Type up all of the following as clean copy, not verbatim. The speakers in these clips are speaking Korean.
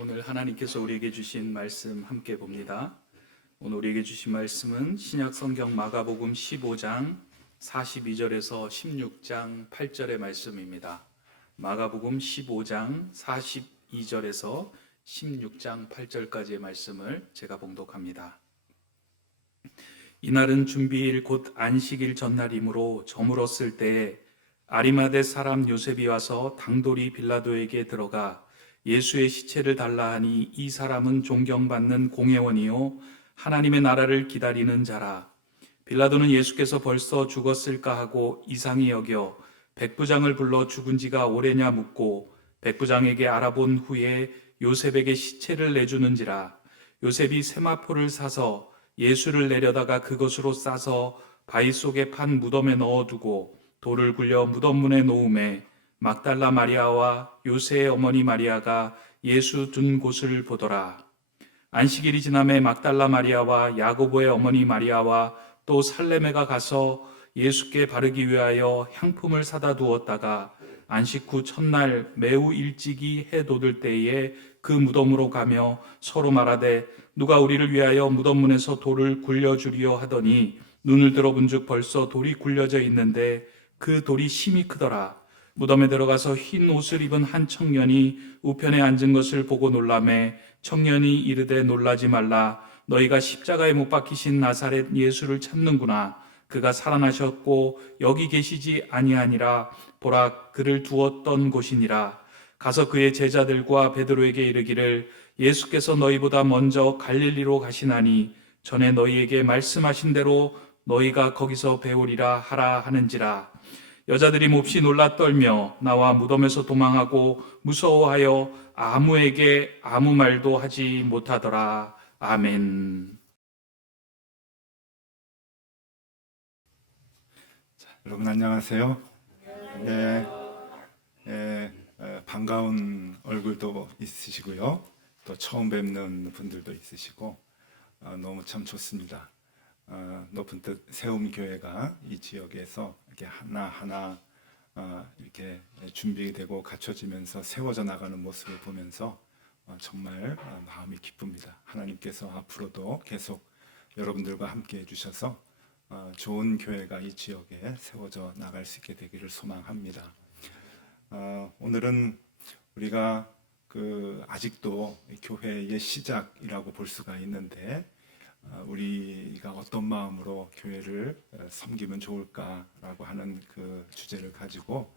오늘 하나님께서 우리에게 주신 말씀 함께 봅니다. 오늘 우리에게 주신 말씀은 신약 성경 마가복음 15장 42절에서 16장 8절의 말씀입니다. 마가복음 15장 42절에서 16장 8절까지의 말씀을 제가 봉독합니다. 이날은 준비일 곧 안식일 전날이므로 저물었을 때에 아리마대 사람 요셉이 와서 당돌이 빌라도에게 들어가 예수의 시체를 달라 하니 이 사람은 존경받는 공회원이요 하나님의 나라를 기다리는 자라. 빌라도는 예수께서 벌써 죽었을까 하고 이상히 여겨 백부장을 불러 죽은 지가 오래냐 묻고 백부장에게 알아본 후에 요셉에게 시체를 내주는지라. 요셉이 세마포를 사서 예수를 내려다가 그것으로 싸서 바위 속에 판 무덤에 넣어두고 돌을 굴려 무덤 문에 놓음에 막달라 마리아와 요새의 어머니 마리아가 예수 둔 곳을 보더라. 안식일이 지남에 막달라 마리아와 야고보의 어머니 마리아와 또 살레메가 가서 예수께 바르기 위하여 향품을 사다 두었다가 안식 후 첫날 매우 일찍이 해 돋을 때에 그 무덤으로 가며 서로 말하되 누가 우리를 위하여 무덤 문에서 돌을 굴려주리요 하더니 눈을 들어본즉 벌써 돌이 굴려져 있는데 그 돌이 심히 크더라. 무덤에 들어가서 흰 옷을 입은 한 청년이 우편에 앉은 것을 보고 놀라매 청년이 이르되 놀라지 말라. 너희가 십자가에 못 박히신 나사렛 예수를 찾는구나. 그가 살아나셨고 여기 계시지 아니하니라. 보라, 그를 두었던 곳이니라. 가서 그의 제자들과 베드로에게 이르기를 예수께서 너희보다 먼저 갈릴리로 가시나니 전에 너희에게 말씀하신 대로 너희가 거기서 배우리라 하라 하는지라. 여자들이 몹시 놀라 떨며 나와 무덤에서 도망하고 무서워하여 아무에게 아무 말도 하지 못하더라. 아멘. 여러분 안녕하세요. 네, 반가운 얼굴도 있으시고요. 또 처음 뵙는 분들도 있으시고 너무 참 좋습니다. 높은 뜻 세움교회가 이 지역에서 이렇게 하나하나 이렇게 준비되고 갖춰지면서 세워져 나가는 모습을 보면서 정말 마음이 기쁩니다. 하나님께서 앞으로도 계속 여러분들과 함께 해주셔서 좋은 교회가 이 지역에 세워져 나갈 수 있게 되기를 소망합니다. 오늘은 우리가 아직도 교회의 시작이라고 볼 수가 있는데 우리가 어떤 마음으로 교회를 섬기면 좋을까라고 하는 그 주제를 가지고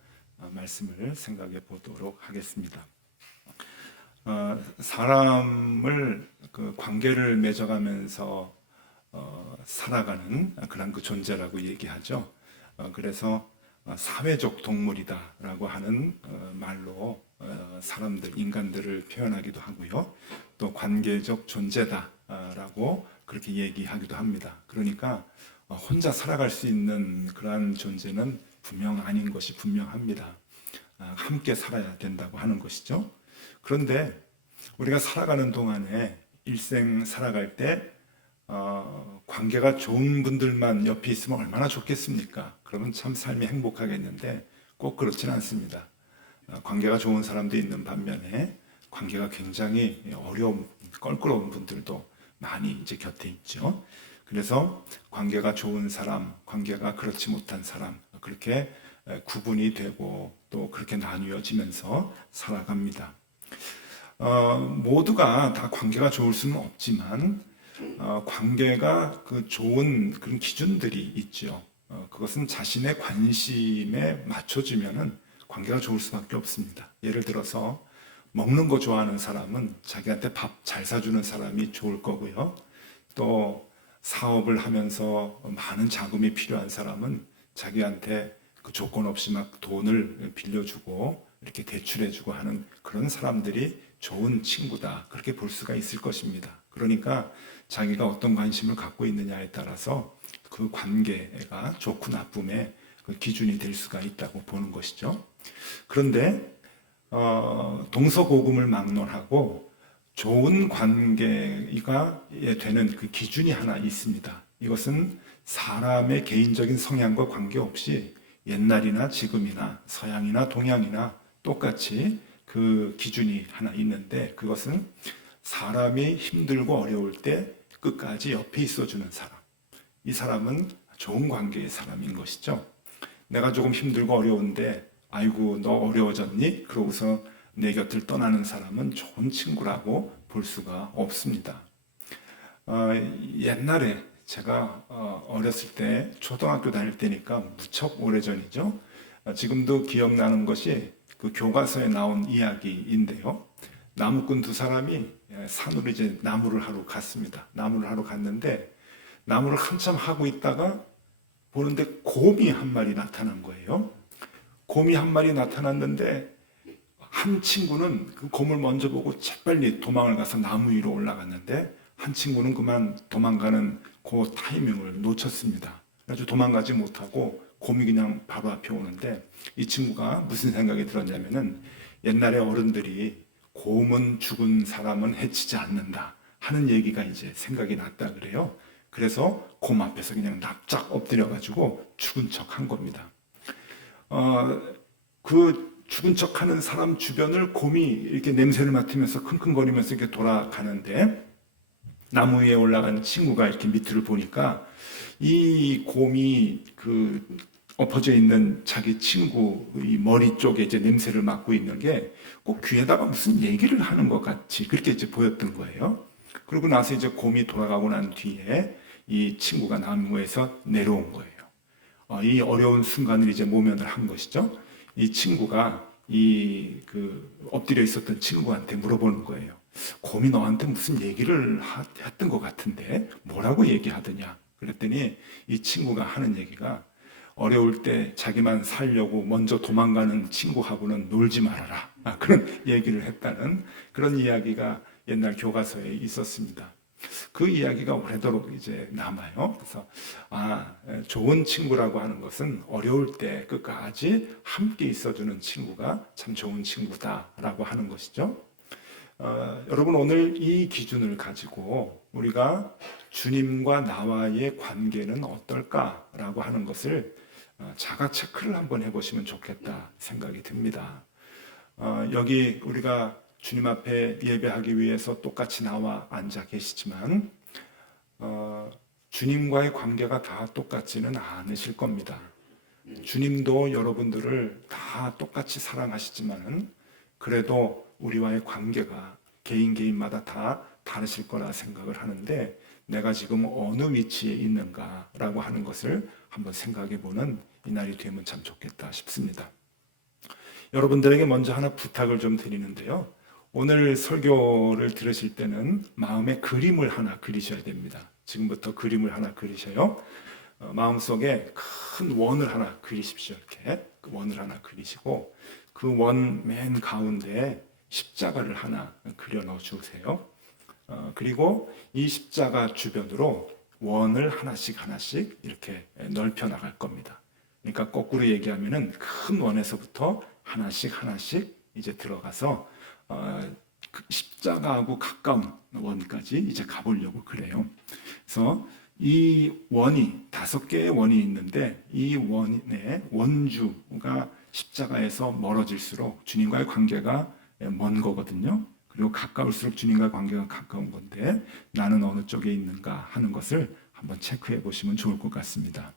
말씀을 생각해 보도록 하겠습니다. 사람을 관계를 맺어가면서 살아가는 그런 그 존재라고 얘기하죠. 그래서 사회적 동물이다라고 하는 말로 사람들, 인간들을 표현하기도 하고요. 또 관계적 존재다라고 그렇게 얘기하기도 합니다. 그러니까 혼자 살아갈 수 있는 그러한 존재는 분명 아닌 것이 분명합니다. 함께 살아야 된다고 하는 것이죠. 그런데 우리가 살아가는 동안에 일생 살아갈 때 관계가 좋은 분들만 옆에 있으면 얼마나 좋겠습니까? 그러면 참 삶이 행복하겠는데 꼭 그렇지는 않습니다. 관계가 좋은 사람도 있는 반면에 관계가 굉장히 어려운, 껄끄러운 분들도 많이 이제 곁에 있죠. 그래서 관계가 좋은 사람, 관계가 그렇지 못한 사람, 그렇게 구분이 되고 또 그렇게 나뉘어지면서 살아갑니다. 모두가 다 관계가 좋을 수는 없지만 관계가 좋은 그런 기준들이 있죠. 그것은 자신의 관심에 맞춰지면은 관계가 좋을 수밖에 없습니다. 예를 들어서 먹는 거 좋아하는 사람은 자기한테 밥 잘 사주는 사람이 좋을 거고요. 또 사업을 하면서 많은 자금이 필요한 사람은 자기한테 그 조건 없이 막 돈을 빌려주고 이렇게 대출해주고 하는 그런 사람들이 좋은 친구다. 그렇게 볼 수가 있을 것입니다. 그러니까 자기가 어떤 관심을 갖고 있느냐에 따라서 그 관계가 좋고 나쁨의 그 기준이 될 수가 있다고 보는 것이죠. 그런데 동서고금을 막론하고 좋은 관계가 되는 그 기준이 하나 있습니다. 이것은 사람의 개인적인 성향과 관계없이 옛날이나 지금이나 서양이나 동양이나 똑같이 그 기준이 하나 있는데, 그것은 사람이 힘들고 어려울 때 끝까지 옆에 있어주는 사람. 이 사람은 좋은 관계의 사람인 것이죠. 내가 조금 힘들고 어려운데 아이고 너 어려워졌니? 그러고서 내 곁을 떠나는 사람은 좋은 친구라고 볼 수가 없습니다. 옛날에 제가 어렸을 때 초등학교 다닐 때니까 무척 오래전이죠. 지금도 기억나는 것이 그 교과서에 나온 이야기인데요. 나무꾼 두 사람이 산으로 이제 나무를 하러 갔습니다. 나무를 하러 갔는데 나무를 한참 하고 있다가 보는데 곰이 한 마리 나타난 거예요. 곰이 한 마리 나타났는데 한 친구는 그 곰을 먼저 보고 재빨리 도망을 가서 나무 위로 올라갔는데 한 친구는 그만 도망가는 그 타이밍을 놓쳤습니다. 그래서 도망가지 못하고 곰이 그냥 바로 앞에 오는데 이 친구가 무슨 생각이 들었냐면은 옛날에 어른들이 곰은 죽은 사람은 해치지 않는다 하는 얘기가 이제 생각이 났다 그래요. 그래서 곰 앞에서 그냥 납작 엎드려가지고 죽은 척 한 겁니다. 그 죽은 척 하는 사람 주변을 곰이 이렇게 냄새를 맡으면서 킁킁거리면서 이렇게 돌아가는데 나무 위에 올라간 친구가 이렇게 밑을 보니까 이 곰이 그 엎어져 있는 자기 친구 이 머리 쪽에 이제 냄새를 맡고 있는 게 꼭 귀에다가 무슨 얘기를 하는 것 같이 그렇게 이제 보였던 거예요. 그러고 나서 이제 곰이 돌아가고 난 뒤에 이 친구가 나무에서 내려온 거예요. 이 어려운 순간을 이제 모면을 한 것이죠. 이 친구가 이 그 엎드려 있었던 친구한테 물어보는 거예요. 곰이 너한테 무슨 얘기를 했던 것 같은데 뭐라고 얘기하더냐? 그랬더니 이 친구가 하는 얘기가 어려울 때 자기만 살려고 먼저 도망가는 친구하고는 놀지 말아라. 그런 얘기를 했다는 그런 이야기가 옛날 교과서에 있었습니다. 그 이야기가 오래도록 이제 남아요. 그래서 좋은 친구라고 하는 것은 어려울 때 끝까지 함께 있어주는 친구가 참 좋은 친구다라고 하는 것이죠. 여러분 오늘 이 기준을 가지고 우리가 주님과 나와의 관계는 어떨까라고 하는 것을 자가 체크를 한번 해보시면 좋겠다 생각이 듭니다. 여기 우리가 주님 앞에 예배하기 위해서 똑같이 나와 앉아 계시지만 주님과의 관계가 다 똑같지는 않으실 겁니다. 주님도 여러분들을 다 똑같이 사랑하시지만 그래도 우리와의 관계가 개인마다 다 다르실 거라 생각을 하는데 내가 지금 어느 위치에 있는가라고 하는 것을 한번 생각해 보는 이날이 되면 참 좋겠다 싶습니다. 여러분들에게 먼저 하나 부탁을 좀 드리는데요. 오늘 설교를 들으실 때는 마음에 그림을 하나 그리셔야 됩니다. 지금부터 그림을 하나 그리셔요. 마음속에 큰 원을 하나 그리십시오. 이렇게 그 원을 하나 그리시고 그 원 맨 가운데에 십자가를 하나 그려 넣어 주세요. 그리고 이 십자가 주변으로 원을 하나씩 이렇게 넓혀 나갈 겁니다. 그러니까 거꾸로 얘기하면은 큰 원에서부터 하나씩 이제 들어가서 십자가하고 가까운 원까지 이제 가보려고 그래요. 그래서 이 원이 5개의 원이 있는데 이 원의 원주가 십자가에서 멀어질수록 주님과의 관계가 먼 거거든요. 그리고 가까울수록 주님과의 관계가 가까운 건데 나는 어느 쪽에 있는가 하는 것을 한번 체크해 보시면 좋을 것 같습니다.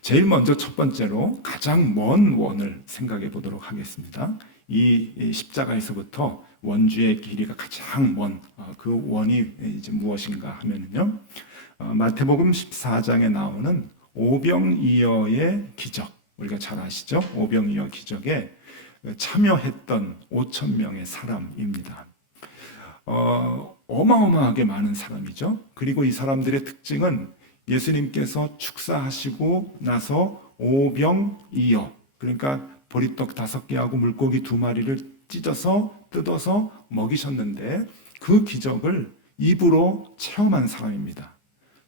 제일 먼저 첫 번째로 가장 먼 원을 생각해 보도록 하겠습니다. 이 십자가에서부터 원주의 길이가 가장 먼 그 원이 이제 무엇인가 하면은요. 마태복음 14장에 나오는 오병이어의 기적, 우리가 잘 아시죠? 오병이어 기적에 참여했던 5,000명의 사람입니다. 어마어마하게 많은 사람이죠. 그리고 이 사람들의 특징은 예수님께서 축사하시고 나서 오병이어, 그러니까 보리떡 5개하고 물고기 2마리를 찢어서 뜯어서 먹이셨는데 그 기적을 입으로 체험한 사람입니다.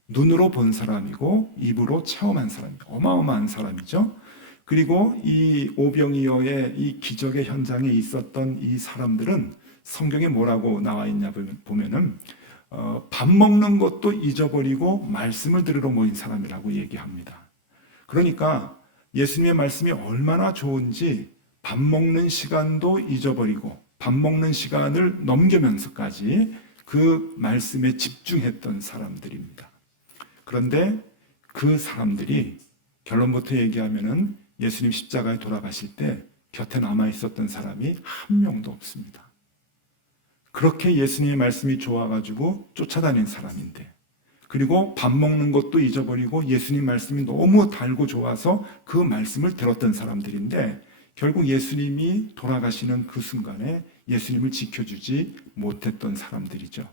눈으로 본 사람이고 입으로 체험한 사람이 어마어마한 사람이죠. 그리고 이 오병이어의 이 기적의 현장에 있었던 이 사람들은 성경에 뭐라고 나와 있냐 보면은 밥 먹는 것도 잊어버리고 말씀을 들으러 모인 사람이라고 얘기합니다. 그러니까 예수님의 말씀이 얼마나 좋은지 밥 먹는 시간도 잊어버리고 밥 먹는 시간을 넘기면서까지 그 말씀에 집중했던 사람들입니다. 그런데 그 사람들이 결론부터 얘기하면은 예수님 십자가에 돌아가실 때 곁에 남아 있었던 사람이 한 명도 없습니다. 그렇게 예수님의 말씀이 좋아가지고 쫓아다닌 사람인데, 그리고 밥 먹는 것도 잊어버리고 예수님 말씀이 너무 달고 좋아서 그 말씀을 들었던 사람들인데, 결국 예수님이 돌아가시는 그 순간에 예수님을 지켜주지 못했던 사람들이죠.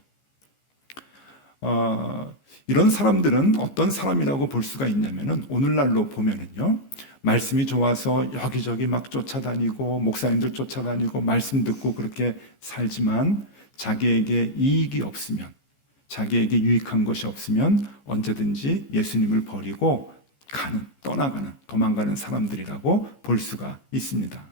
이런 사람들은 어떤 사람이라고 볼 수가 있냐면은, 오늘날로 보면은요, 말씀이 좋아서 여기저기 막 쫓아다니고 목사님들 쫓아다니고 말씀 듣고 그렇게 살지만 자기에게 이익이 없으면, 자기에게 유익한 것이 없으면 언제든지 예수님을 버리고 떠나가는, 도망가는 사람들이라고 볼 수가 있습니다.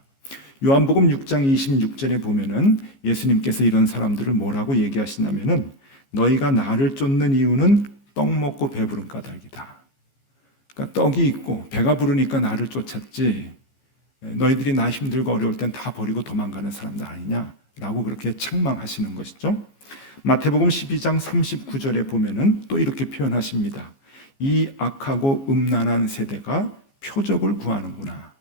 요한복음 6장 26절에 보면은 예수님께서 이런 사람들을 뭐라고 얘기하시냐면은, 너희가 나를 쫓는 이유는 떡 먹고 배부른 까닭이다. 그러니까 떡이 있고 배가 부르니까 나를 쫓았지, 너희들이 나 힘들고 어려울 땐 다 버리고 도망가는 사람들 아니냐라고 그렇게 책망하시는 것이죠. 마태복음 12장 39절에 보면은 또 이렇게 표현하십니다. 이 악하고 음란한 세대가 표적을 구하는구나.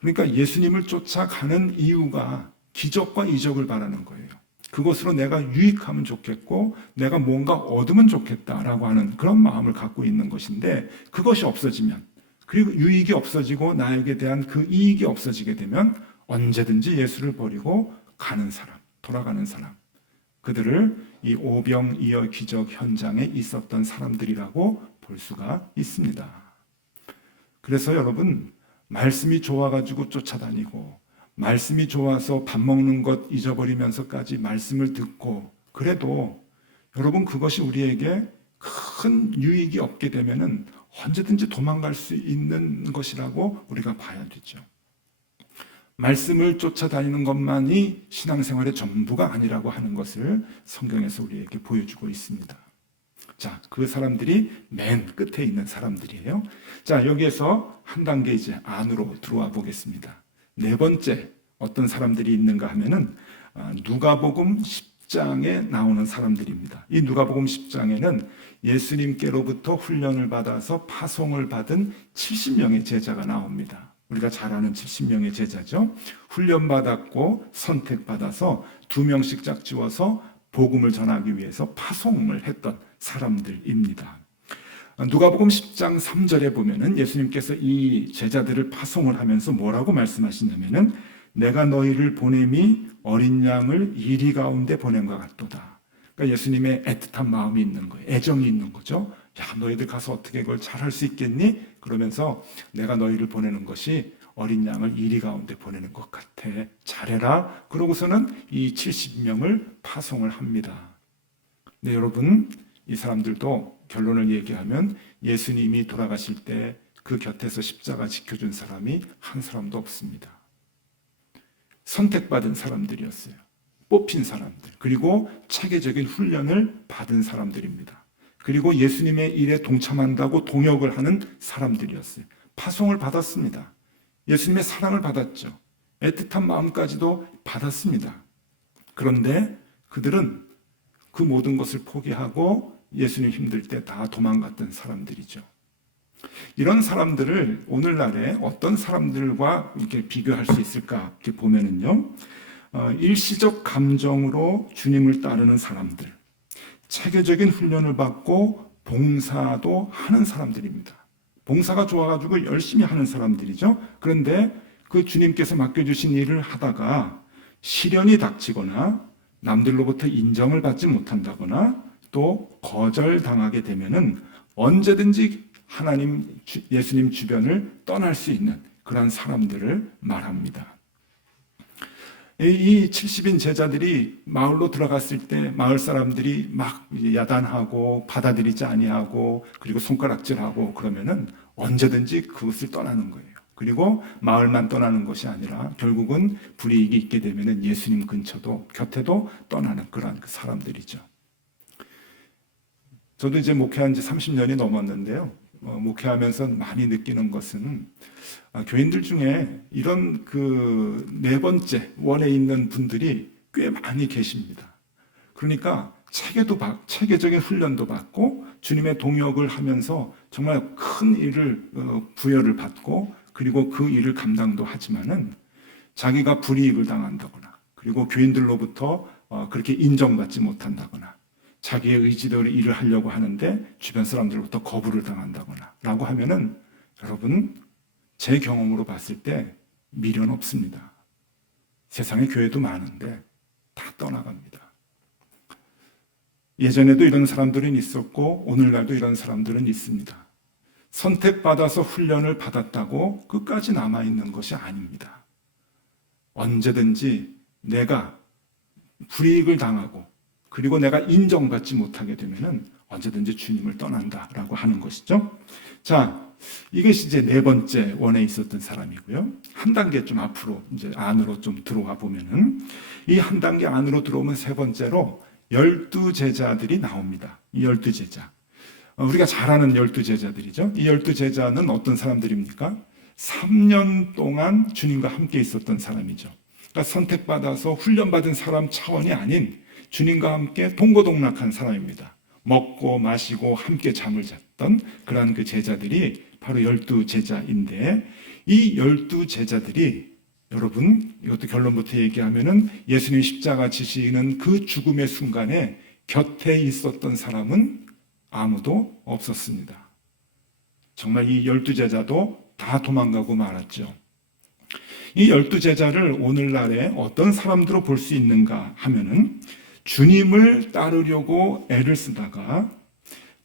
그러니까 예수님을 쫓아가는 이유가 기적과 이적을 바라는 거예요. 그것으로 내가 유익하면 좋겠고 내가 뭔가 얻으면 좋겠다라고 하는 그런 마음을 갖고 있는 것인데, 그것이 없어지면, 그리고 유익이 없어지고 나에게 대한 그 이익이 없어지게 되면 언제든지 예수를 버리고 가는 사람, 돌아가는 사람, 그들을 이 오병이어 기적 현장에 있었던 사람들이라고 볼 수가 있습니다. 그래서 여러분, 말씀이 좋아가지고 쫓아다니고 말씀이 좋아서 밥 먹는 것 잊어버리면서까지 말씀을 듣고, 그래도 여러분 그것이 우리에게 큰 유익이 없게 되면은 언제든지 도망갈 수 있는 것이라고 우리가 봐야 되죠. 말씀을 쫓아다니는 것만이 신앙생활의 전부가 아니라고 하는 것을 성경에서 우리에게 보여주고 있습니다. 자, 그 사람들이 맨 끝에 있는 사람들이에요. 자, 여기에서 한 단계 이제 안으로 들어와 보겠습니다. 네 번째 어떤 사람들이 있는가 하면은 누가복음 10장에 나오는 사람들입니다. 이 누가복음 10장에는 예수님께로부터 훈련을 받아서 파송을 받은 70명의 제자가 나옵니다. 우리가 잘 아는 70명의 제자죠. 훈련받았고 선택받아서 2명씩 짝지워서 복음을 전하기 위해서 파송을 했던 사람들입니다. 누가복음 10장 3절에 보면은 예수님께서 이 제자들을 파송을 하면서 뭐라고 말씀하시냐면은, 내가 너희를 보냄이 어린 양을 이리 가운데 보낸 것 같도다. 그러니까 예수님의 애틋한 마음이 있는 거예요. 애정이 있는 거죠. 야, 너희들 가서 어떻게 그걸 잘할 수 있겠니? 그러면서 내가 너희를 보내는 것이 어린 양을 이리 가운데 보내는 것 같아. 잘해라. 그러고서는 이 70명을 파송을 합니다. 네, 여러분, 이 사람들도 결론을 얘기하면 예수님이 돌아가실 때 그 곁에서 십자가 지켜준 사람이 한 사람도 없습니다. 선택받은 사람들이었어요. 뽑힌 사람들, 그리고 체계적인 훈련을 받은 사람들입니다. 그리고 예수님의 일에 동참한다고 동역을 하는 사람들이었어요. 파송을 받았습니다. 예수님의 사랑을 받았죠. 애틋한 마음까지도 받았습니다. 그런데 그들은 그 모든 것을 포기하고 예수님 힘들 때 다 도망갔던 사람들이죠. 이런 사람들을 오늘날에 어떤 사람들과 이렇게 비교할 수 있을까 이렇게 보면은요, 일시적 감정으로 주님을 따르는 사람들, 체계적인 훈련을 받고 봉사도 하는 사람들입니다. 봉사가 좋아가지고 열심히 하는 사람들이죠. 그런데 그 주님께서 맡겨주신 일을 하다가 시련이 닥치거나 남들로부터 인정을 받지 못한다거나 또 거절당하게 되면은 언제든지 예수님 주변을 떠날 수 있는 그런 사람들을 말합니다. 이 70인 제자들이 마을로 들어갔을 때 마을 사람들이 막 야단하고 받아들이지 아니하고 그리고 손가락질하고 그러면은 언제든지 그것을 떠나는 거예요. 그리고 마을만 떠나는 것이 아니라 결국은 불이익이 있게 되면은 예수님 근처도 곁에도 떠나는 그런 사람들이죠. 저도 이제 목회한 지 30년이 넘었는데요. 목회하면서 많이 느끼는 것은 교인들 중에 이런 그 네 번째 원에 있는 분들이 꽤 많이 계십니다. 그러니까 체계적인 훈련도 받고 주님의 동역을 하면서 정말 큰 일을 부여를 받고 그리고 그 일을 감당도 하지만은 자기가 불이익을 당한다거나 그리고 교인들로부터 그렇게 인정받지 못한다거나 자기의 의지대로 일을 하려고 하는데 주변 사람들로부터 거부를 당한다거나 라고 하면은 여러분 제 경험으로 봤을 때 미련 없습니다. 세상에 교회도 많은데 다 떠나갑니다. 예전에도 이런 사람들은 있었고 오늘날도 이런 사람들은 있습니다. 선택받아서 훈련을 받았다고 끝까지 남아있는 것이 아닙니다. 언제든지 내가 불이익을 당하고 그리고 내가 인정받지 못하게 되면은 언제든지 주님을 떠난다라고 하는 것이죠. 자, 이것이 이제 네 번째 원에 있었던 사람이고요. 한 단계 좀 앞으로 이제 안으로 좀 들어와 보면은 이 한 단계 안으로 들어오면 세 번째로 12제자들이 나옵니다. 이 12제자. 우리가 잘 아는 12제자들이죠. 이 12제자는 어떤 사람들입니까? 3년 동안 주님과 함께 있었던 사람이죠. 그러니까 선택받아서 훈련받은 사람 차원이 아닌 주님과 함께 동고동락한 사람입니다. 먹고 마시고 함께 잠을 잤던 그러한 그 제자들이 바로 12제자인데 이 12제자들이 여러분 이것도 결론부터 얘기하면은 예수님 십자가 지시는 그 죽음의 순간에 곁에 있었던 사람은 아무도 없었습니다. 정말 이 12제자도 다 도망가고 말았죠. 이 12제자를 오늘날에 어떤 사람들로 볼 수 있는가 하면은 주님을 따르려고 애를 쓰다가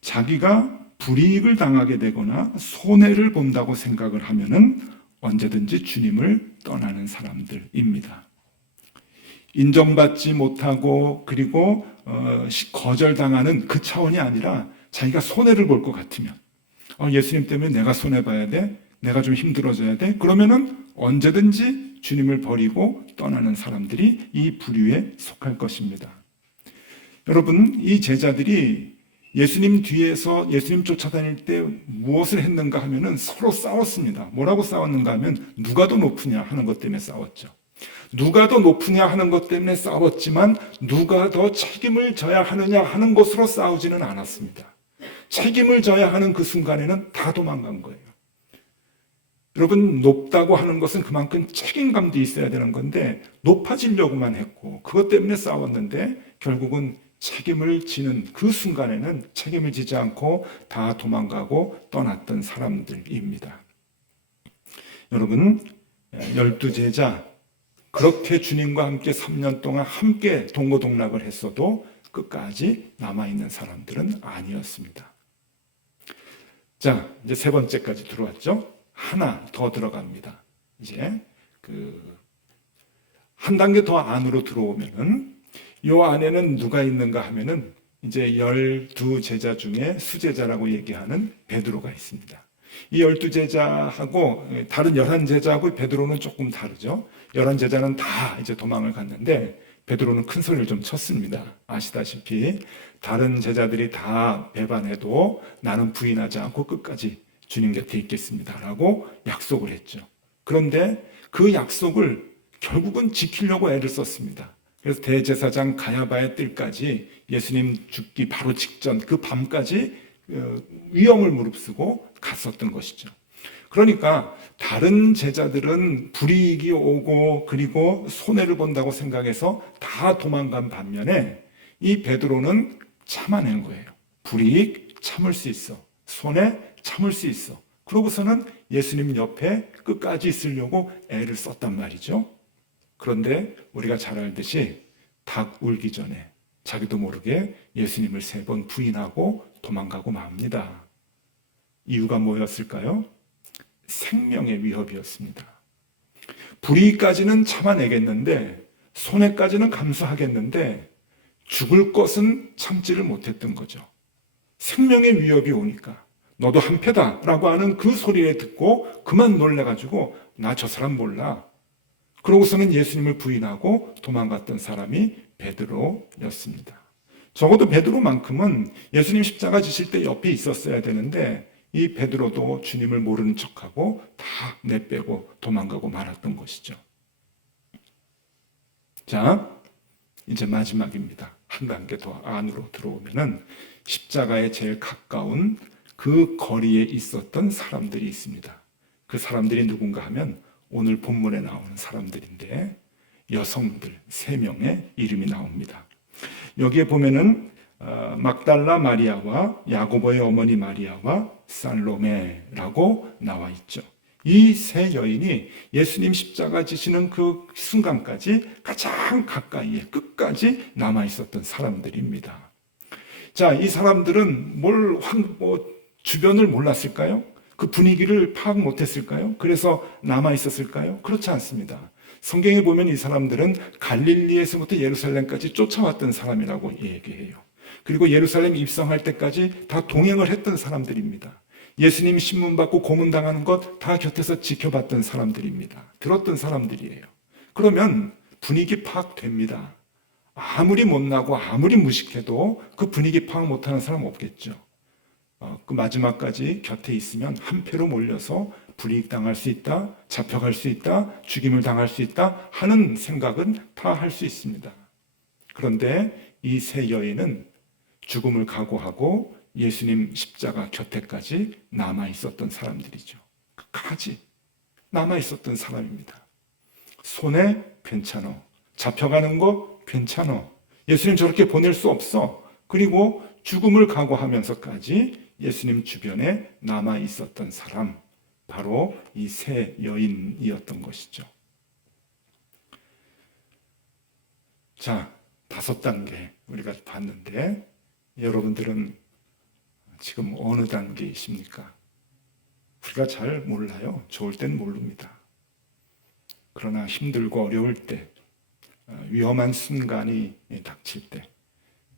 자기가 불이익을 당하게 되거나 손해를 본다고 생각을 하면은 언제든지 주님을 떠나는 사람들입니다. 인정받지 못하고 그리고 거절당하는 그 차원이 아니라 자기가 손해를 볼 것 같으면 예수님 때문에 내가 손해봐야 돼, 내가 좀 힘들어져야 돼, 그러면은 언제든지 주님을 버리고 떠나는 사람들이 이 부류에 속할 것입니다. 여러분, 이 제자들이 예수님 뒤에서 예수님 쫓아다닐 때 무엇을 했는가 하면은 서로 싸웠습니다. 뭐라고 싸웠는가 하면 누가 더 높으냐 하는 것 때문에 싸웠죠. 누가 더 높으냐 하는 것 때문에 싸웠지만 누가 더 책임을 져야 하느냐 하는 것으로 싸우지는 않았습니다. 책임을 져야 하는 그 순간에는 다 도망간 거예요. 여러분, 높다고 하는 것은 그만큼 책임감도 있어야 되는 건데 높아지려고만 했고 그것 때문에 싸웠는데 결국은 책임을 지는 그 순간에는 책임을 지지 않고 다 도망가고 떠났던 사람들입니다. 여러분, 12제자 그렇게 주님과 함께 3년 동안 함께 동고동락을 했어도 끝까지 남아있는 사람들은 아니었습니다. 자, 이제 세 번째까지 들어왔죠. 하나 더 들어갑니다. 이제 한 단계 더 안으로 들어오면은 이 안에는 누가 있는가 하면은 이제 12제자 중에 수제자라고 얘기하는 베드로가 있습니다. 이 12제자하고 다른 11제자하고 베드로는 조금 다르죠. 11제자는 다 이제 도망을 갔는데 베드로는 큰 소리를 좀 쳤습니다. 아시다시피 다른 제자들이 다 배반해도 나는 부인하지 않고 끝까지 주님 곁에 있겠습니다라고 약속을 했죠. 그런데 그 약속을 결국은 지키려고 애를 썼습니다. 그래서 대제사장 가야바의 뜰까지 예수님 죽기 바로 직전 그 밤까지 위험을 무릅쓰고 갔었던 것이죠. 그러니까 다른 제자들은 불이익이 오고 그리고 손해를 본다고 생각해서 다 도망간 반면에 이 베드로는 참아낸 거예요. 불이익 참을 수 있어. 손해 참을 수 있어. 그러고서는 예수님 옆에 끝까지 있으려고 애를 썼단 말이죠. 그런데 우리가 잘 알듯이 닭 울기 전에 자기도 모르게 예수님을 3번 부인하고 도망가고 맙니다. 이유가 뭐였을까요? 생명의 위협이었습니다. 불이익까지는 참아내겠는데 손해까지는 감수하겠는데 죽을 것은 참지를 못했던 거죠. 생명의 위협이 오니까 너도 한패다라고 하는 그 소리를 듣고 그만 놀래가지고 나 저 사람 몰라. 그러고서는 예수님을 부인하고 도망갔던 사람이 베드로였습니다. 적어도 베드로만큼은 예수님 십자가 지실 때 옆에 있었어야 되는데 이 베드로도 주님을 모르는 척하고 다 내빼고 도망가고 말았던 것이죠. 자, 이제 마지막입니다. 한 단계 더 안으로 들어오면은 십자가에 제일 가까운 그 거리에 있었던 사람들이 있습니다. 그 사람들이 누군가 하면 오늘 본문에 나오는 사람들인데 여성들 3명의 이름이 나옵니다. 여기에 보면은 막달라 마리아와 야고보의 어머니 마리아와 살로메라고 나와 있죠. 이 세 여인이 예수님 십자가 지시는 그 순간까지 가장 가까이에 끝까지 남아 있었던 사람들입니다. 자, 이 사람들은 주변을 몰랐을까요? 그 분위기를 파악 못했을까요? 그래서 남아 있었을까요? 그렇지 않습니다. 성경에 보면 이 사람들은 갈릴리에서부터 예루살렘까지 쫓아왔던 사람이라고 얘기해요. 그리고 예루살렘 입성할 때까지 다 동행을 했던 사람들입니다. 예수님이 신문받고 고문당하는 것 다 곁에서 지켜봤던 사람들입니다. 들었던 사람들이에요. 그러면 분위기 파악됩니다. 아무리 못나고 아무리 무식해도 그 분위기 파악 못하는 사람 없겠죠. 그 마지막까지 곁에 있으면 한패로 몰려서 불이익당할 수 있다, 잡혀갈 수 있다, 죽임을 당할 수 있다 하는 생각은 다 할 수 있습니다. 그런데 이 세 여인은 죽음을 각오하고 예수님 십자가 곁에까지 남아 있었던 사람들이죠. 끝까지 남아 있었던 사람입니다. 손에 괜찮어. 잡혀가는 거 괜찮어. 예수님 저렇게 보낼 수 없어. 그리고 죽음을 각오하면서까지 예수님 주변에 남아 있었던 사람, 바로 이 세 여인이었던 것이죠. 자, 5단계 우리가 봤는데 여러분들은 지금 어느 단계이십니까? 우리가 잘 몰라요. 좋을 땐 모릅니다. 그러나 힘들고 어려울 때, 위험한 순간이 닥칠 때,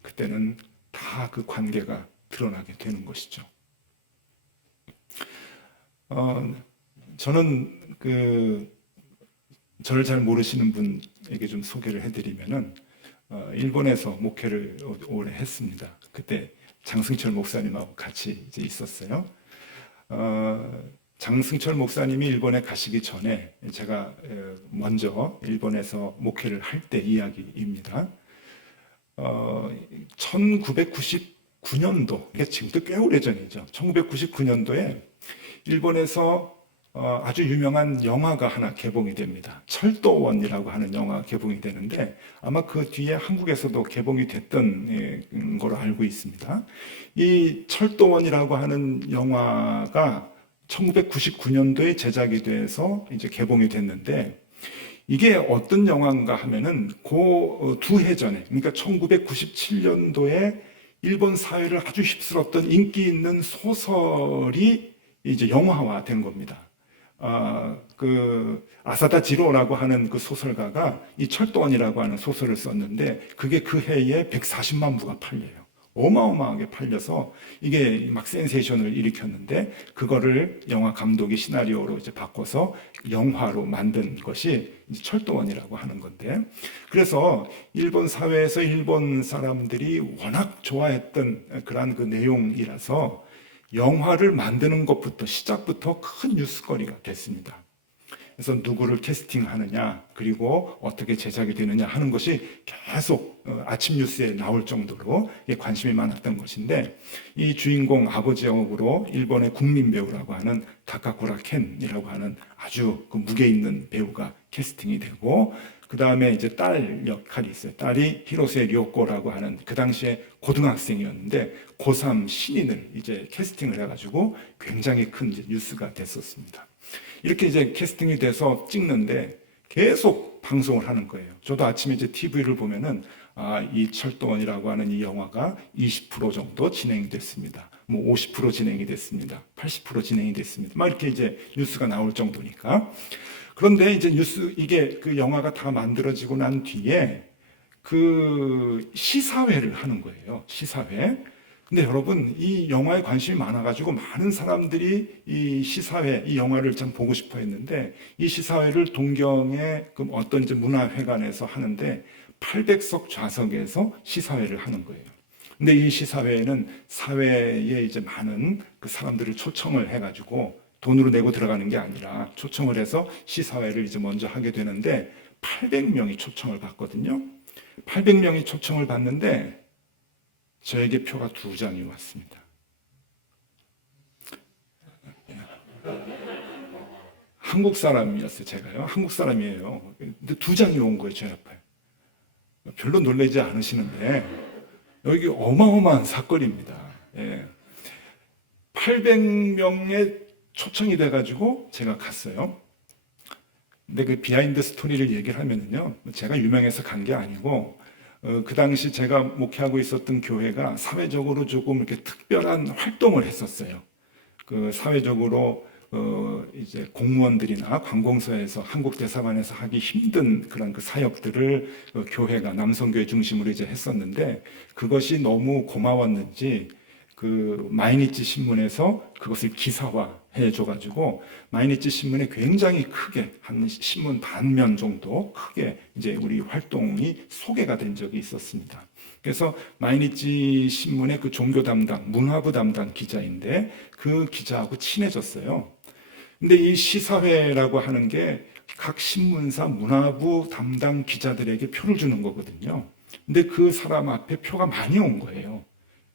그때는 다 그 관계가 드러나게 되는 것이죠. 저는 저를 잘 모르시는 분에게 좀 소개를 해드리면은 일본에서 목회를 오래 했습니다. 그때 장승철 목사님하고 같이 이제 있었어요. 장승철 목사님이 일본에 가시기 전에 제가 먼저 일본에서 목회를 할 때 이야기입니다. 1999년도, 이게 지금도 꽤 오래전이죠. 1999년도에 일본에서 아주 유명한 영화가 하나 개봉이 됩니다. 철도원이라고 하는 영화 개봉이 되는데 아마 그 뒤에 한국에서도 개봉이 됐던 걸로 알고 있습니다. 이 철도원이라고 하는 영화가 1999년도에 제작이 돼서 이제 개봉이 됐는데 이게 어떤 영화인가 하면은 그 두 해 전에, 그러니까 1997년도에 일본 사회를 아주 휩쓸었던 인기 있는 소설이 이제 영화화 된 겁니다. 아사다 지로라고 하는 그 소설가가 이 철도원이라고 하는 소설을 썼는데 그게 그 해에 140만 부가 팔려요. 어마어마하게 팔려서 이게 막 센세이션을 일으켰는데 그거를 영화 감독이 시나리오로 이제 바꿔서 영화로 만든 것이 이제 철도원이라고 하는 건데 그래서 일본 사회에서 일본 사람들이 워낙 좋아했던 그런 그 내용이라서 영화를 만드는 것부터 시작부터 큰 뉴스거리가 됐습니다. 그래서 누구를 캐스팅하느냐 그리고 어떻게 제작이 되느냐 하는 것이 계속 아침 뉴스에 나올 정도로 관심이 많았던 것인데 이 주인공 아버지 역으로 일본의 국민 배우라고 하는 다카코라 켄이라고 하는 아주 그 무게 있는 배우가 캐스팅이 되고 그 다음에 이제 딸 역할이 있어요. 딸이 히로세 료코라고 하는 그 당시에 고등학생이었는데 고3 신인을 이제 캐스팅을 해가지고 굉장히 큰 이제 뉴스가 됐었습니다. 이렇게 이제 캐스팅이 돼서 찍는데 계속 방송을 하는 거예요. 저도 아침에 이제 TV를 보면은 이 철도원이라고 하는 이 영화가 20% 정도 진행이 됐습니다. 뭐 50% 진행이 됐습니다. 80% 진행이 됐습니다. 막 이렇게 이제 뉴스가 나올 정도니까. 그런데 이제 이게 그 영화가 다 만들어지고 난 뒤에 그 시사회를 하는 거예요. 시사회. 근데 여러분, 이 영화에 관심이 많아가지고 많은 사람들이 이 시사회, 이 영화를 참 보고 싶어 했는데 이 시사회를 동경의 그 어떤 이제 문화회관에서 하는데 800석 좌석에서 시사회를 하는 거예요. 근데 이 시사회에는 사회에 이제 많은 그 사람들을 초청을 해가지고 돈으로 내고 들어가는 게 아니라 초청을 해서 시사회를 이제 먼저 하게 되는데 800명이 초청을 받거든요. 800명이 초청을 받는데 저에게 표가 2장이 왔습니다. 한국 사람이었어요, 제가요. 한국 사람이에요. 근데 2장이 온 거예요, 제 앞에. 별로 놀라지 않으시는데 여기 어마어마한 사건입니다. 예. 800명의 초청이 돼가지고 제가 갔어요. 근데 그 비하인드 스토리를 얘기를 하면은요, 제가 유명해서 간 게 아니고, 그 당시 제가 목회하고 있었던 교회가 사회적으로 조금 이렇게 특별한 활동을 했었어요. 그 사회적으로 이제 공무원들이나 관공서에서 한국 대사관에서 하기 힘든 그런 그 사역들을 교회가 남성교회 중심으로 이제 했었는데 그것이 너무 고마웠는지 그 마이니치 신문에서 그것을 기사화해 줘가지고 마이니치 신문에 굉장히 크게 한 신문 반면 정도 크게 이제 우리 활동이 소개가 된 적이 있었습니다. 그래서 마이니치 신문의 그 종교 담당, 문화부 담당 기자인데 그 기자하고 친해졌어요. 근데 이 시사회라고 하는 게 각 신문사 문화부 담당 기자들에게 표를 주는 거거든요. 근데 그 사람 앞에 표가 많이 온 거예요.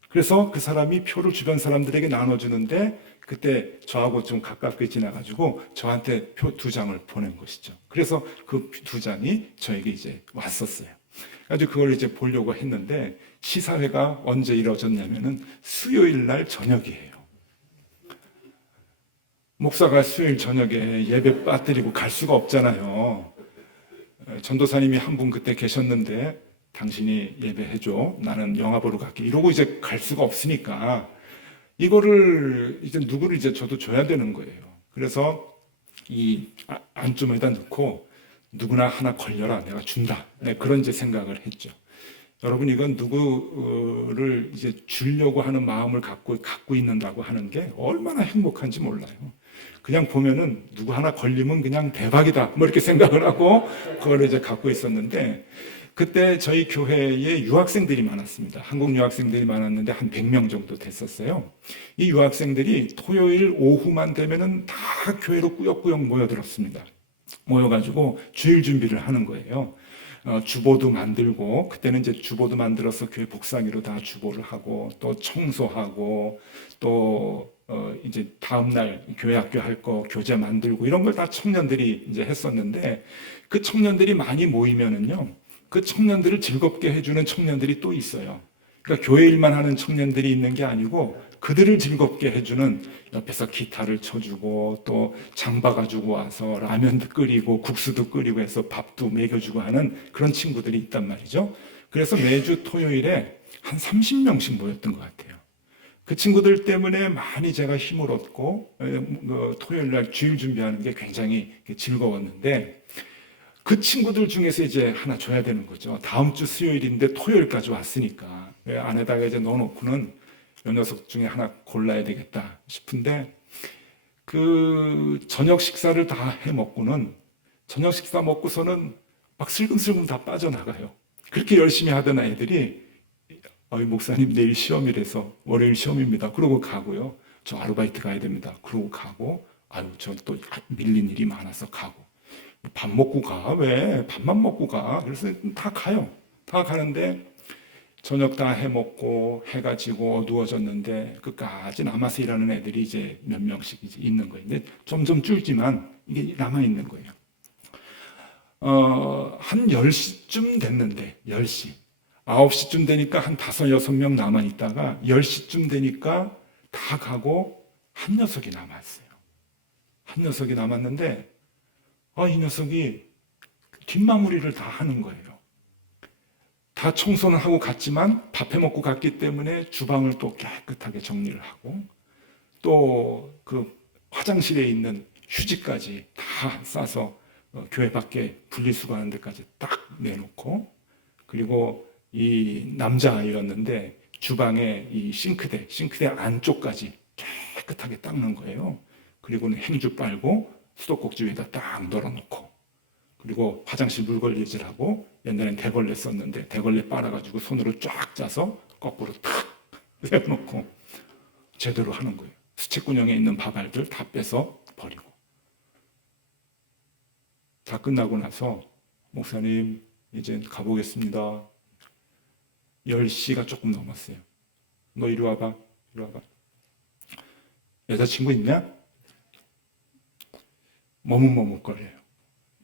그래서 그 사람이 표를 주변 사람들에게 나눠주는데 그때 저하고 좀 가깝게 지나가지고 저한테 표 2장을 보낸 것이죠. 그래서 그 2장이 저에게 이제 왔었어요. 그래서 그걸 이제 보려고 했는데 시사회가 언제 이루어졌냐면은 수요일 날 저녁이에요. 목사가 수요일 저녁에 예배 빠뜨리고 갈 수가 없잖아요. 전도사님이 한 분 그때 계셨는데 당신이 예배해줘. 나는 영화 보러 갈게. 이러고 이제 갈 수가 없으니까 이거를 이제 누구를 이제 저도 줘야 되는 거예요. 그래서 이 안주머니에다 넣고 누구나 하나 걸려라. 내가 준다. 네, 그런 이제 생각을 했죠. 여러분 이건 누구를 이제 주려고 하는 마음을 갖고 있는다고 하는 게 얼마나 행복한지 몰라요. 그냥 보면은 누구 하나 걸리면 그냥 대박이다. 뭐 이렇게 생각을 하고 그걸 이제 갖고 있었는데 그때 저희 교회에 유학생들이 많았습니다. 한국 유학생들이 많았는데 한 100명 정도 됐었어요. 이 유학생들이 토요일 오후만 되면은 다 교회로 꾸역꾸역 모여들었습니다. 모여가지고 주일 준비를 하는 거예요. 주보도 만들고 그때는 이제 주보도 만들어서 교회 복사기로 다 주보를 하고 또 청소하고 또 이제 다음날 교회 학교 할 거 교재 만들고 이런 걸 다 청년들이 이제 했었는데 그 청년들이 많이 모이면은요 그 청년들을 즐겁게 해주는 청년들이 또 있어요. 그러니까 교회 일만 하는 청년들이 있는 게 아니고 그들을 즐겁게 해주는 옆에서 기타를 쳐주고 또 장봐가지고 와서 라면도 끓이고 국수도 끓이고 해서 밥도 먹여주고 하는 그런 친구들이 있단 말이죠. 그래서 매주 토요일에 한 30명씩 모였던 것 같아요. 그 친구들 때문에 많이 제가 힘을 얻고 토요일 날 주일 준비하는 게 굉장히 즐거웠는데 그 친구들 중에서 이제 하나 줘야 되는 거죠. 다음 주 수요일인데 토요일까지 왔으니까 안에다가 이제 넣어놓고는 이 녀석 중에 하나 골라야 되겠다 싶은데 그 저녁 식사를 다 해 먹고는 저녁 식사 먹고서는 막 슬금슬금 다 빠져나가요. 그렇게 열심히 하던 아이들이 목사님 내일 시험이라서 월요일 시험입니다. 그러고 가고요. 저 아르바이트 가야 됩니다. 그러고 가고 저 또 밀린 일이 많아서 가고 밥 먹고 가. 왜? 밥만 먹고 가. 그래서 다 가요. 다 가는데 저녁 다 해먹고 해가 지고 어두워졌는데 끝까지 남아서 일하는 애들이 이제 몇 명씩 이제 있는 거예요. 근데 점점 줄지만 이게 남아있는 거예요. 한 10시쯤 됐는데 10시 9시쯤 되니까 한 5, 6명 남아있다가 10시쯤 되니까 다 가고 한 녀석이 남았어요. 한 녀석이 남았는데 이 녀석이 뒷마무리를 다 하는 거예요. 다 청소는 하고 갔지만 밥 해먹고 갔기 때문에 주방을 또 깨끗하게 정리를 하고 또 그 화장실에 있는 휴지까지 다 싸서 교회 밖에 분리수거하는 데까지 딱 내놓고 그리고 이 남자아이였는데 주방에 이 싱크대 안쪽까지 깨끗하게 닦는 거예요. 그리고는 행주 빨고 수도꼭지 위에다 딱 널어놓고 그리고 화장실 물걸레질하고 옛날엔 대걸레 썼는데 대걸레 빨아가지고 손으로 쫙 짜서 거꾸로 탁 세워놓고 제대로 하는 거예요. 수채구녕에 있는 밥알들 다 빼서 버리고. 다 끝나고 나서 목사님 이제 가보겠습니다. 10시가 조금 넘었어요. 너 이리 와봐. 이리 와봐. 여자친구 있냐? 머뭇머뭇거려요.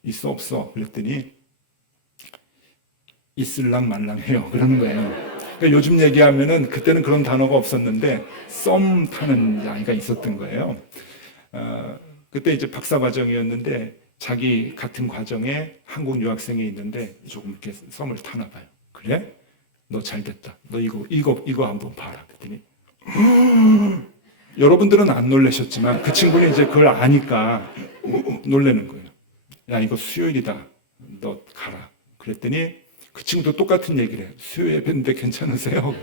있어 없어? 그랬더니 있을랑 말랑해요. 그러는 거예요. 그러니까 요즘 얘기하면은 그때는 그런 단어가 없었는데 썸 타는 아이가 있었던 거예요. 그때 이제 박사과정이었는데 자기 같은 과정에 한국 유학생이 있는데 조금 이렇게 썸을 타나 봐요. 그래? 너 잘됐다. 너 이거 한번 봐라. 그랬더니 여러분들은 안 놀라셨지만 그 친구는 이제 그걸 아니까 놀라는 거예요. 야, 이거 수요일이다. 너 가라. 그랬더니 그 친구도 똑같은 얘기를 해요. 수요일에 뵀는데 괜찮으세요?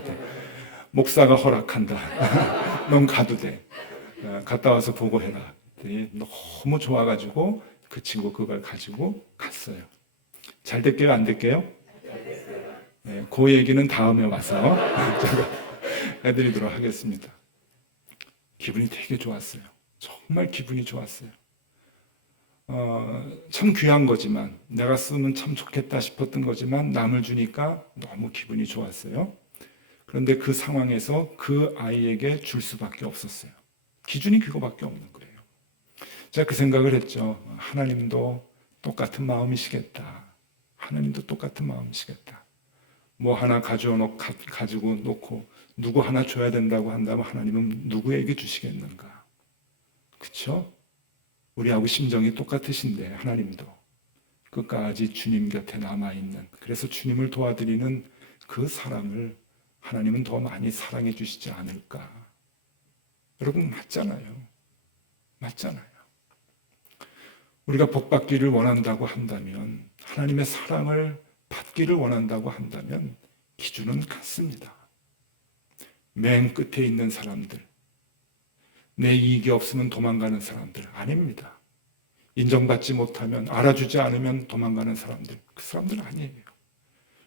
목사가 허락한다. 넌 가도 돼. 갔다 와서 보고해라. 그랬더니 너무 좋아가지고 그 친구 그걸 가지고 갔어요. 잘 될게요? 안 될게요? 네, 그 얘기는 다음에 와서 제가 해드리도록 하겠습니다. 기분이 되게 좋았어요. 정말 기분이 좋았어요. 참 귀한 거지만 내가 쓰면 참 좋겠다 싶었던 거지만 남을 주니까 너무 기분이 좋았어요. 그런데 그 상황에서 그 아이에게 줄 수밖에 없었어요. 기준이 그거밖에 없는 거예요. 제가 그 생각을 했죠. 하나님도 똑같은 마음이시겠다. 하나님도 똑같은 마음이시겠다. 뭐 하나 가지고 놓고 누구 하나 줘야 된다고 한다면 하나님은 누구에게 주시겠는가? 그렇죠? 우리하고 심정이 똑같으신데 하나님도 끝까지 주님 곁에 남아있는, 그래서 주님을 도와드리는 그 사람을 하나님은 더 많이 사랑해 주시지 않을까? 여러분 맞잖아요. 맞잖아요. 우리가 복 받기를 원한다고 한다면, 하나님의 사랑을 받기를 원한다고 한다면 기준은 같습니다. 맨 끝에 있는 사람들, 내 이익이 없으면 도망가는 사람들 아닙니다. 인정받지 못하면, 알아주지 않으면 도망가는 사람들, 그 사람들 아니에요.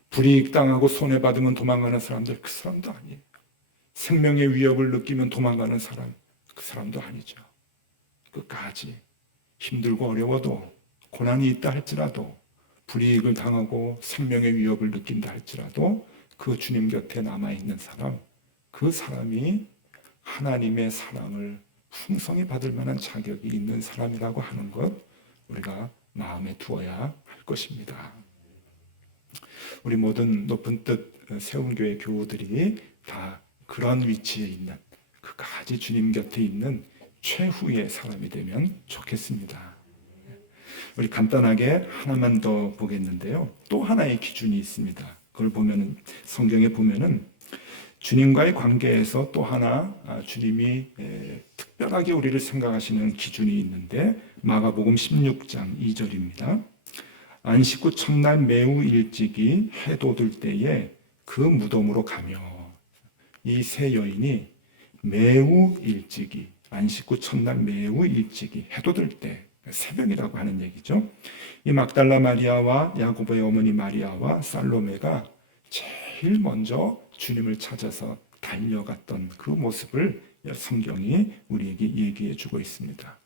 불이익 당하고 손해받으면 도망가는 사람들, 그 사람도 아니에요. 생명의 위협을 느끼면 도망가는 사람, 그 사람도 아니죠. 끝까지 힘들고 어려워도, 고난이 있다 할지라도, 불이익을 당하고 생명의 위협을 느낀다 할지라도 그 주님 곁에 남아있는 사람, 그 사람이 하나님의 사랑을 풍성히 받을 만한 자격이 있는 사람이라고 하는 것, 우리가 마음에 두어야 할 것입니다. 우리 모든 높은 뜻 세운교회 교우들이 다 그런 위치에 있는, 그까지 주님 곁에 있는 최후의 사람이 되면 좋겠습니다. 우리 간단하게 하나만 더 보겠는데요. 또 하나의 기준이 있습니다. 그걸 보면은, 성경에 보면은 주님과의 관계에서 또 하나 주님이 특별하게 우리를 생각하시는 기준이 있는데, 마가복음 16장 2절입니다. 안식 후 첫날 매우 일찍이 해 돋을 때에 그 무덤으로 가며, 이 세 여인이 매우 일찍이, 안식 후 첫날 매우 일찍이, 해 돋을 때, 새벽이라고 하는 얘기죠. 이 막달라 마리아와 야고보의 어머니 마리아와 살로메가 제일 먼저 주님을 찾아서 달려갔던 그 모습을 성경이 우리에게 얘기해 주고 있습니다.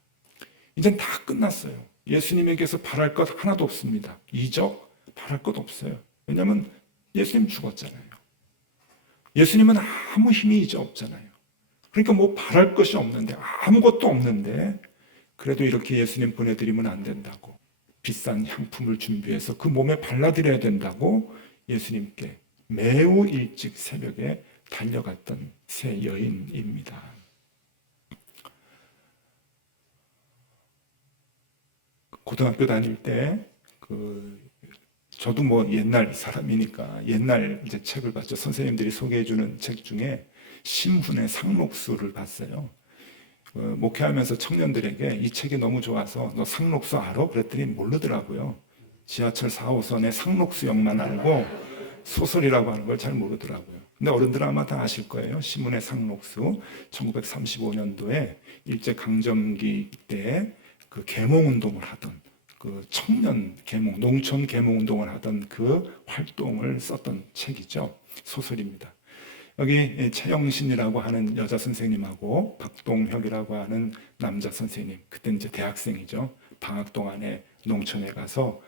이젠 다 끝났어요. 예수님에게서 바랄 것 하나도 없습니다. 이적 바랄 것 없어요. 왜냐하면 예수님 죽었잖아요. 예수님은 아무 힘이 이제 없잖아요. 그러니까 뭐 바랄 것이 없는데, 아무것도 없는데, 그래도 이렇게 예수님 보내드리면 안 된다고, 비싼 향품을 준비해서 그 몸에 발라드려야 된다고 예수님께 매우 일찍 새벽에 달려갔던 세 여인입니다. 고등학교 다닐 때 저도 뭐 옛날 사람이니까 옛날 이제 책을 봤죠. 선생님들이 소개해주는 책 중에 신훈의 상록수를 봤어요. 목회하면서 청년들에게 이 책이 너무 좋아서 너 상록수 알아? 그랬더니 모르더라고요. 지하철 4호선의 상록수역만 알고 소설이라고 하는 걸 잘 모르더라고요. 근데 어른들은 아마 다 아실 거예요. 신문의 상록수, 1935년도에 일제강점기 때 그 계몽운동을 하던, 그 청년 계몽, 농촌 계몽운동을 하던 그 활동을 썼던 책이죠. 소설입니다. 여기 최영신이라고 하는 여자 선생님하고 박동혁이라고 하는 남자 선생님, 그때 이제 대학생이죠. 방학 동안에 농촌에 가서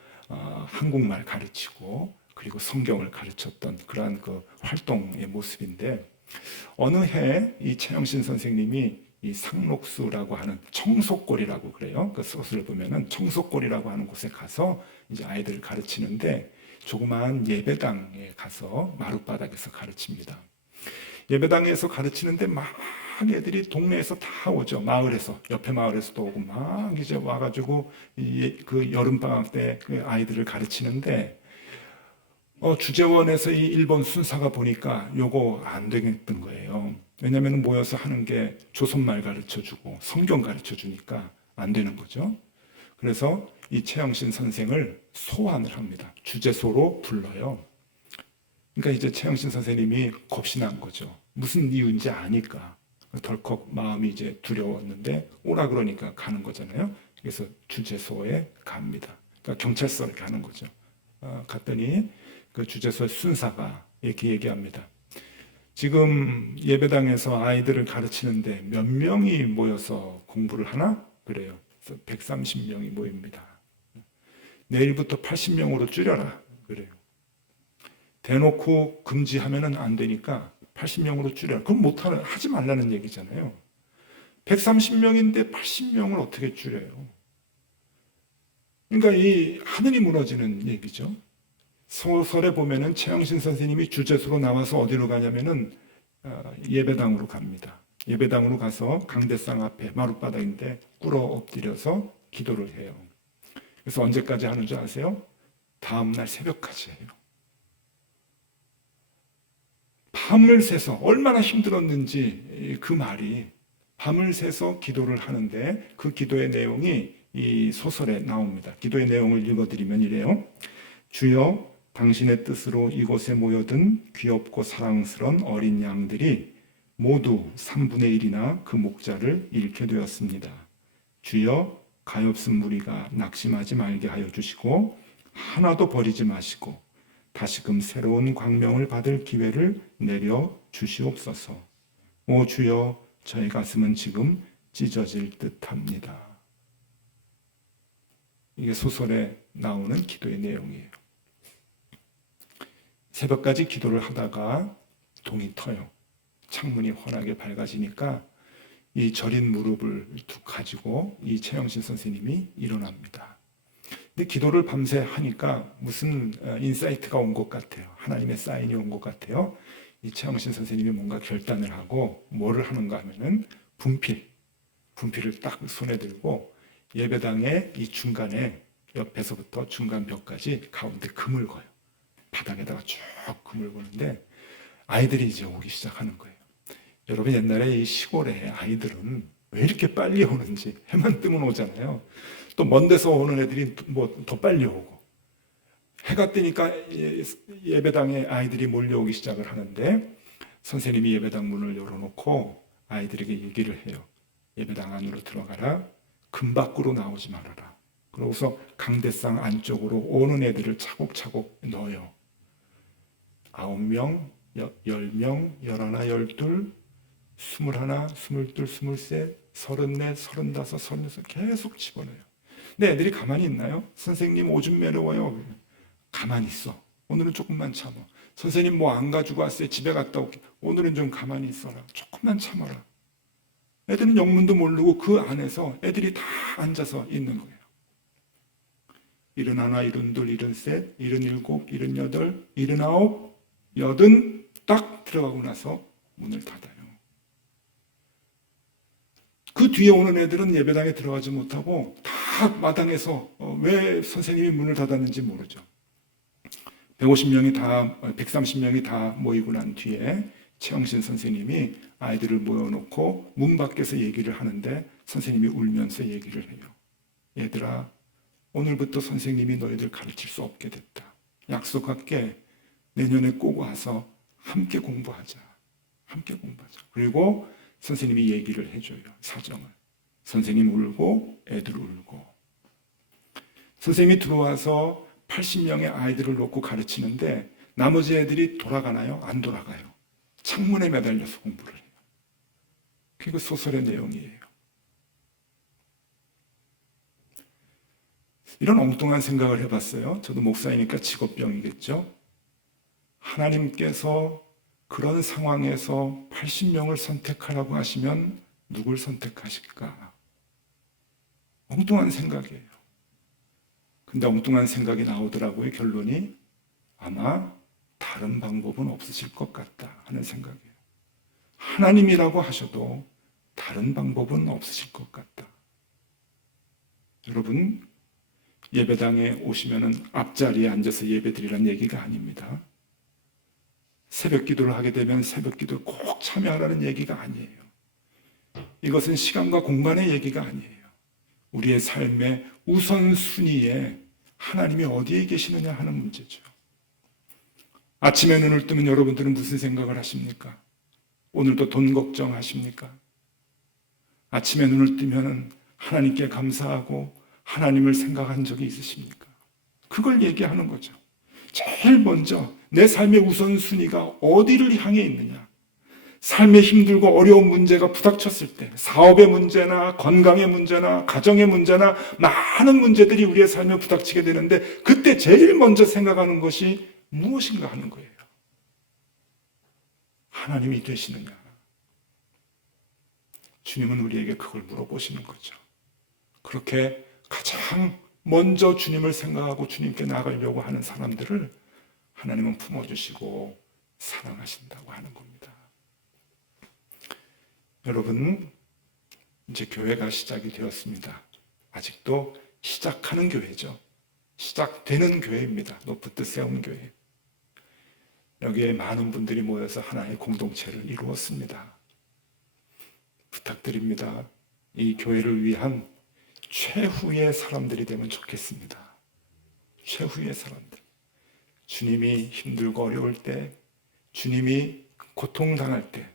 한국말 가르치고 그리고 성경을 가르쳤던 그러한 그 활동의 모습인데, 어느 해 이 최영신 선생님이 이 상록수라고 하는 청소골이라고 그래요. 그 소설을 보면은 청소골이라고 하는 곳에 가서 이제 아이들을 가르치는데, 조그마한 예배당에 가서 마룻바닥에서 가르칩니다. 예배당에서 가르치는데 막 애들이 동네에서 다 오죠. 마을에서, 옆에 마을에서도 오고 막 이제 와가지고 그 여름방학 때 그 아이들을 가르치는데, 주재원에서 이 일본 순사가 보니까 요거 안 되겠던 거예요. 왜냐하면 모여서 하는 게 조선말 가르쳐주고 성경 가르쳐주니까 안 되는 거죠. 그래서 이 최영신 선생을 소환을 합니다. 주재소로 불러요. 그러니까 이제 최영신 선생님이 겁이 난 거죠. 무슨 이유인지 아니까. 덜컥 마음이 이제 두려웠는데 오라 그러니까 가는 거잖아요. 그래서 주재소에 갑니다. 그러니까 경찰서에 가는 거죠. 갔더니 그 주재소 순사가 이렇게 얘기합니다. 지금 예배당에서 아이들을 가르치는데 몇 명이 모여서 공부를 하나? 그래요. 그래서 130명이 모입니다. 내일부터 80명으로 줄여라. 그래요. 대놓고 금지하면은 안 되니까 80명으로 줄여라. 그럼 하지 말라는 얘기잖아요. 130명인데 80명을 어떻게 줄여요? 그러니까 이 하늘이 무너지는 얘기죠. 소설에 보면은 최영신 선생님이 주재소로 나와서 어디로 가냐면은 예배당으로 갑니다. 예배당으로 가서 강대상 앞에 마룻바닥인데 꿇어 엎드려서 기도를 해요. 그래서 언제까지 하는 줄 아세요? 다음날 새벽까지 해요. 밤을 새서 얼마나 힘들었는지 그 말이, 밤을 새서 기도를 하는데 그 기도의 내용이 이 소설에 나옵니다. 기도의 내용을 읽어드리면 이래요. 주여, 당신의 뜻으로 이곳에 모여든 귀엽고 사랑스러운 어린 양들이 모두 3분의 1이나 그 목자를 잃게 되었습니다. 주여, 가엾은 무리가 낙심하지 말게 하여 주시고 하나도 버리지 마시고 다시금 새로운 광명을 받을 기회를 내려 주시옵소서. 오 주여, 저의 가슴은 지금 찢어질 듯합니다. 이게 소설에 나오는 기도의 내용이에요. 새벽까지 기도를 하다가 동이 터요. 창문이 환하게 밝아지니까 이 저린 무릎을 툭 가지고 이 최영신 선생님이 일어납니다. 근데 기도를 밤새 하니까 무슨 인사이트가 온 것 같아요. 하나님의 사인이 온 것 같아요. 이 최영신 선생님이 뭔가 결단을 하고 뭐를 하는가 하면은 분필을 딱 손에 들고 예배당의 이 중간에 옆에서부터 중간 벽까지 가운데 금을 거요. 바닥에다가 쭉 금을 거는데 아이들이 이제 오기 시작하는 거예요. 여러분, 옛날에 이 시골에 아이들은 왜 이렇게 빨리 오는지, 해만 뜨면 오잖아요. 또 먼 데서 오는 애들이 뭐 더 빨리 오고, 해가 뜨니까 예배당에 아이들이 몰려오기 시작을 하는데 선생님이 예배당 문을 열어놓고 아이들에게 얘기를 해요. 예배당 안으로 들어가라. 금 밖으로 나오지 말아라. 그러고서 강대상 안쪽으로 오는 애들을 차곡차곡 넣어요. 9명, 10명, 11, 12, 21, 22, 23, 34, 35, 36 계속 집어넣어요. 근데 애들이 가만히 있나요? 선생님 오줌 매려워요. 가만히 있어. 오늘은 조금만 참아. 선생님 뭐 안 가지고 왔어요. 집에 갔다 올게. 오늘은 좀 가만히 있어라. 조금만 참아라. 애들은 영문도 모르고 그 안에서 애들이 다 앉아서 있는 거예요. 71, 72, 73, 77, 78, 79, 80 딱 들어가고 나서 문을 닫아요. 그 뒤에 오는 애들은 예배당에 들어가지 못하고 다 마당에서 왜 선생님이 문을 닫았는지 모르죠. 150명이 다, 130명이 다 모이고 난 뒤에 최영신 선생님이 아이들을 모여놓고 문 밖에서 얘기를 하는데 선생님이 울면서 얘기를 해요. 얘들아, 오늘부터 선생님이 너희들 가르칠 수 없게 됐다. 약속할게. 내년에 꼭 와서 함께 공부하자. 함께 공부하자. 그리고 선생님이 얘기를 해줘요. 사정을. 선생님 울고 애들 울고. 선생님이 들어와서 80명의 아이들을 놓고 가르치는데 나머지 애들이 돌아가나요? 안 돌아가요. 학문에 매달려서 공부를 해요. 그게 그 소설의 내용이에요. 이런 엉뚱한 생각을 해봤어요. 저도 목사이니까 직업병이겠죠. 하나님께서 그런 상황에서 80명을 선택하라고 하시면 누굴 선택하실까? 엉뚱한 생각이에요. 근데 엉뚱한 생각이 나오더라고요. 결론이 아마 다른 방법은 없으실 것 같다 하는 생각이에요. 하나님이라고 하셔도 다른 방법은 없으실 것 같다. 여러분, 예배당에 오시면은 앞자리에 앉아서 예배드리란 얘기가 아닙니다. 새벽 기도를 하게 되면 새벽 기도를 꼭 참여하라는 얘기가 아니에요. 이것은 시간과 공간의 얘기가 아니에요. 우리의 삶의 우선순위에 하나님이 어디에 계시느냐 하는 문제죠. 아침에 눈을 뜨면 여러분들은 무슨 생각을 하십니까? 오늘도 돈 걱정하십니까? 아침에 눈을 뜨면 하나님께 감사하고 하나님을 생각한 적이 있으십니까? 그걸 얘기하는 거죠. 제일 먼저 내 삶의 우선순위가 어디를 향해 있느냐? 삶에 힘들고 어려운 문제가 부닥쳤을 때, 사업의 문제나 건강의 문제나 가정의 문제나 많은 문제들이 우리의 삶에 부닥치게 되는데 그때 제일 먼저 생각하는 것이 무엇인가 하는 거예요. 하나님이 되시느냐? 주님은 우리에게 그걸 물어보시는 거죠. 그렇게 가장 먼저 주님을 생각하고 주님께 나가려고 하는 사람들을 하나님은 품어주시고 사랑하신다고 하는 겁니다. 여러분, 이제 교회가 시작이 되었습니다. 아직도 시작하는 교회죠. 시작되는 교회입니다. 높은 뜻 세운 교회. 여기에 많은 분들이 모여서 하나의 공동체를 이루었습니다. 부탁드립니다. 이 교회를 위한 최후의 사람들이 되면 좋겠습니다. 최후의 사람들. 주님이 힘들고 어려울 때, 주님이 고통당할 때,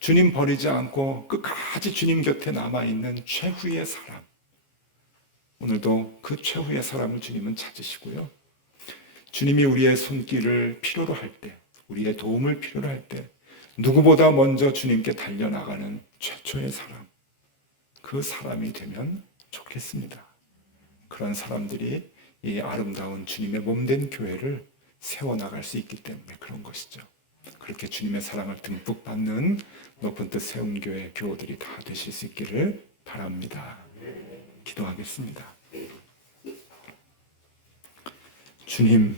주님 버리지 않고 끝까지 주님 곁에 남아있는 최후의 사람. 오늘도 그 최후의 사람을 주님은 찾으시고요. 주님이 우리의 손길을 필요로 할 때, 우리의 도움을 필요로 할 때, 누구보다 먼저 주님께 달려나가는 최초의 사람. 그 사람이 되면 좋겠습니다. 그런 사람들이 이 아름다운 주님의 몸된 교회를 세워나갈 수 있기 때문에 그런 것이죠. 그렇게 주님의 사랑을 듬뿍 받는 높은 뜻 세운 교회 교우들이 다 되실 수 있기를 바랍니다. 기도하겠습니다. 주님,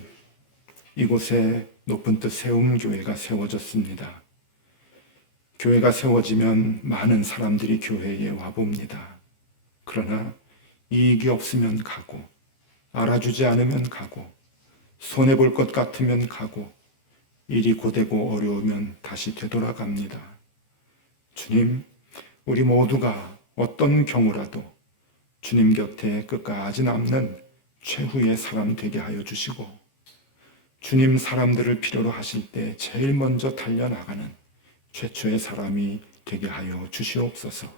이곳에 높은 뜻 세움 교회가 세워졌습니다. 교회가 세워지면 많은 사람들이 교회에 와봅니다. 그러나 이익이 없으면 가고, 알아주지 않으면 가고, 손해볼 것 같으면 가고, 일이 고되고 어려우면 다시 되돌아갑니다. 주님, 우리 모두가 어떤 경우라도 주님 곁에 끝까지 남는 최후의 사람 되게 하여 주시고, 주님 사람들을 필요로 하실 때 제일 먼저 달려나가는 최초의 사람이 되게 하여 주시옵소서.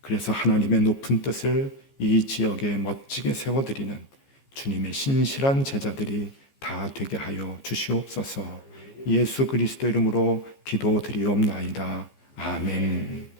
그래서 하나님의 높은 뜻을 이 지역에 멋지게 세워드리는 주님의 신실한 제자들이 다 되게 하여 주시옵소서. 예수 그리스도 이름으로 기도드리옵나이다. 아멘.